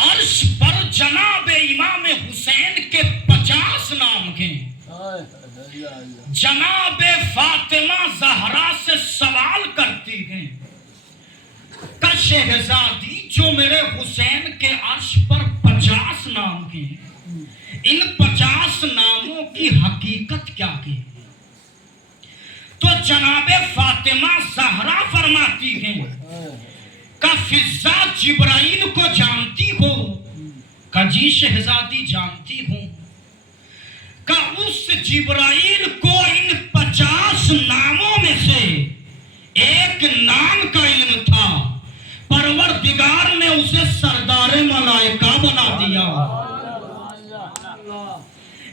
عرش پر جناب امام حسین کے 50 نام ہیں. جناب فاطمہ زہرا سے سوال کرتی ہیں کہ شہزادی جو میرے حسین کے عرش پر 50 نام ہیں، ان 50 ناموں کی حقیقت کیا ہے؟ تو جناب فاطمہ زہرا فرماتی ہیں کہ فضا جبرائیل کو جانتی ہو؟ کہ جی شہزادی جانتی ہوں. کہ اس جبرائیل کو ان 50 ناموں میں سے ایک نام کا علم تھا، پروردگار نے اسے سردار ملائکہ بنا دیا.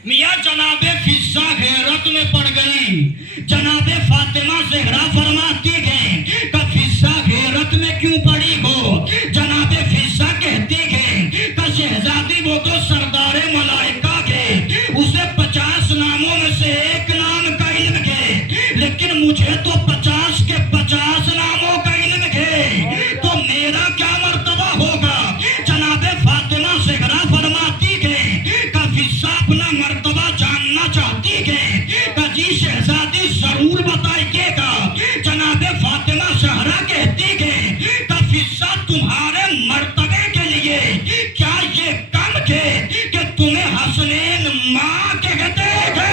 میاں جناب فضا حیرت میں پڑ گئی. جناب فاطمہ زہرا فرماتی ہیں کہ فضا حیرت میں کیوں پڑی ہو؟ جناب فضا کہتی ہیں کہ شہزادی وہ تو سردار ملائکہ ہے، اسے 50 ناموں میں سے ایک نام کا علم ہے، لیکن مجھے تو 50 کے 50 ناموں کا علم ہے، تو میرا کیا مرتبہ ہوگا؟ جناب فاطمہ زہرا فرماتی ہیں کہ فضا اپنا مرتبہ جاننا چاہتی ہے کہ جی شہزادی ضرور بتائیے گا. جناب فاطمہ زہرا کہتی ہے کہ فضا تمہارے مرتبے کے لیے کیا یہ کم ہے کہ تمہیں حسنین ماں کہتے ہیں؟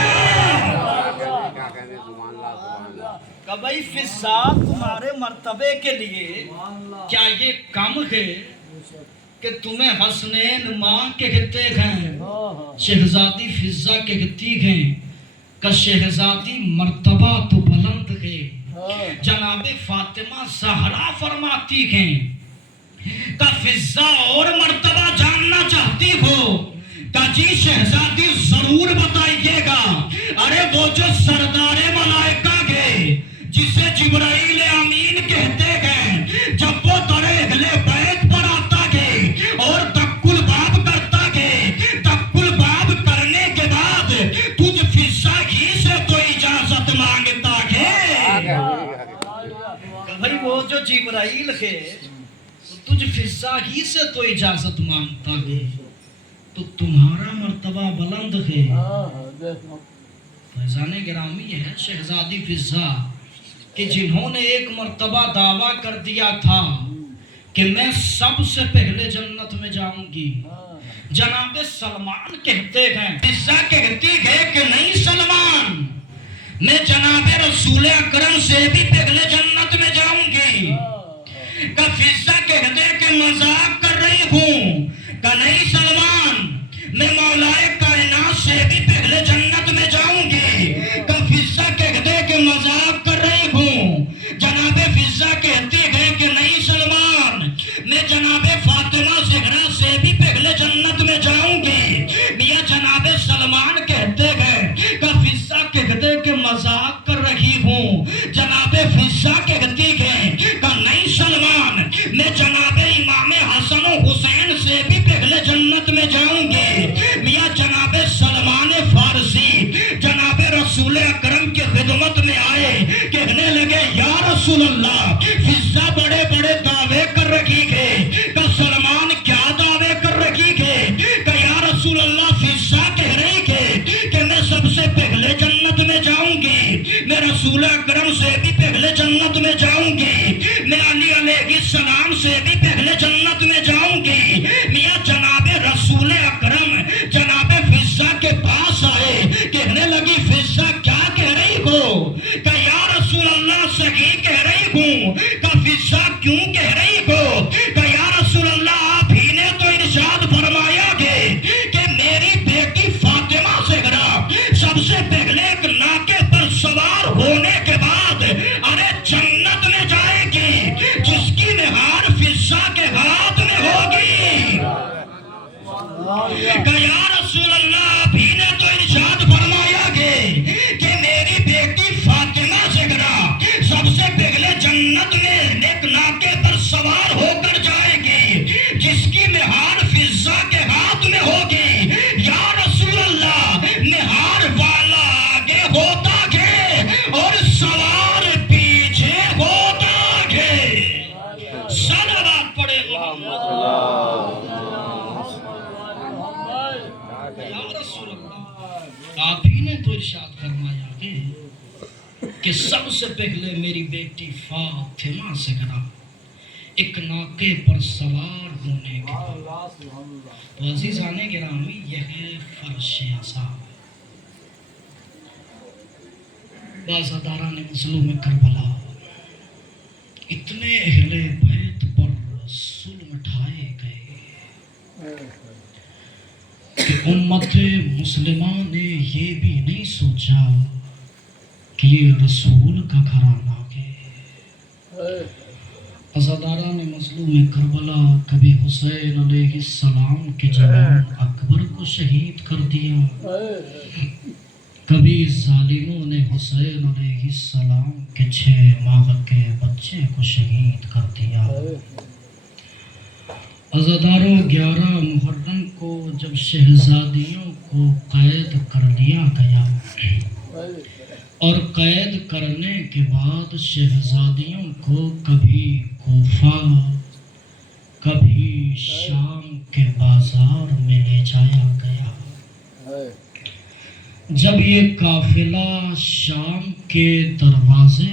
کہ بھائی فضا تمہارے مرتبے کے لیے کیا یہ کم ہے کہ تمہیں حسنین ماں کہتے ہیں؟ شہزادی فضا کہتی ہیں کہ شہزادی مرتبہ تو بلند ہے. جناب فاطمہ زہرا فرماتی ہیں کہ فضا اور مرتبہ جاننا چاہتی ہو؟ کہ جی شہزادی ضرور بتائیے گا. ارے وہ جو سردار ملائکہ ہے جسے جبرائیل امین کہتے ہیں، جب وہ در اہل بیت پر آتا ہے اور تکل باب کرتا ہے، تکل باب کرنے کے بعد تجھ فضا ہی سے تو اجازت مانگتا ہے. بھائی وہ جو جبرائیل ہے تجھ فضا ہی سے تو اجازت مانگتا ہے، تو تمہارا مرتبہ بلند ہے. فیضان گرامی ہے شہزادی فضا کہ جنہوں نے ایک مرتبہ دعویٰ کر دیا تھا کہ میں سب سے پہلے جنت میں جاؤں گی. جناب سلمان کہتے ہیں، فضا کہتی ہے کہ نہیں سلمان، میں جناب رسول اکرم سے بھی پہلے جنت میں جاؤں گی. کہ فضا کہتے کہ مذاق کر رہی ہوں. کہ نہیں سلمان، میں مولا کائنات سے بھی پہلے جنت میں جاؤں گی. کہ فضا کہتے کہ مذاق کر رہی ہوں. جناب فضا کہتی ہے کہ نہیں سلمان، میں جناب فاطمہ زہرا سے بھی پہلے جنت میں جاؤں گی. میاں جناب سلمان کہتے ہیں کہ فضا کہتے کہ مذاق کر رہی ہوں. جناب فضا کہتی ہے کہ نہیں سلمان، میں جناب امام حسن و حسین سے بھی پہلے جنت میں جاؤں گی. میاں جناب سلمان فارسی جناب رسول اکرم کی خدمت میں آئے، کہنے لگے یا رسول اللہ، فضا بڑے بڑے دعوے کر رہی ہے. کہ سلمان کیا دعوے کر رہی ہے؟ کہ یا رسول اللہ فضا کہہ رہی ہے کہ میں سب سے پہلے جنت میں جاؤں گی، میں رسول اکرم سے بھی پہلے جنت میں جاؤں گی، میں علی علیہ السلام سے بھی پہلے جنت میں جاؤں گی. میاں جناب رسول اکرم جناب فضا کے پاس آئے، کہنے لگی فضا کیا کہہ رہی ہو؟ کہ یا رسول اللہ صحیح کہہ رہی ہوں. کہ فضا کیوں کہہ رہی ہو؟ کہ یا رسول اللہ آپ ہی نے تو ارشاد فرمایا ہے کہ میری بیٹی فاطمہ زہرا سب سے پہلے ایک ناکے پر سوار ہونے کے بعد ارے جنت میں جائے گی، جس کی مہار فضا کے ہاتھ میں ہوگی. کہ یا رسول اللہ آپ ہی نے تو ارشاد فرمایا ہے کہ میری بیٹی فاطمہ زہرا سب سے پہلے جنت میں ایک ناکے پر سوار ہو کر جائے گی، جس کی مہار فضا کے ہاتھ میں ہوگی. یا رسول اللہ، مہار والا آگے ہوتا ہے اور سوار پیچھے ہوتا ہے. صلوات پڑھے محمد. کہ سب سے پہلے میری بیٹی فاطمہ سے گرا ایک ناقے پر سوار ہونے کے بعد. تو عزیزان گرامی یہ ہے فرش عذاب. بازاداران مظلوم کربلا اتنے اہل بیت پر ظلم ڈھائے گئے کہ امت مسلمہ نے یہ بھی نہیں سوچا کہ یہ رسول کا گھرانہ ہے. عزاداران مظلوم کربلا کبھی حسین علیہ السلام کے جوان اکبر کو شہید کر دیا، کبھی ظالموں نے حسین علیہ السلام کے 6 ماہ کے بچے کو شہید کر دیا. عزاداروں 11 محرم کو جب شہزادیوں کو قید کر لیا گیا اور قید کرنے کے بعد شہزادیوں کو کبھی کوفہ کبھی شام کے بازار میں لے جایا گیا. جب یہ قافلہ شام کے دروازے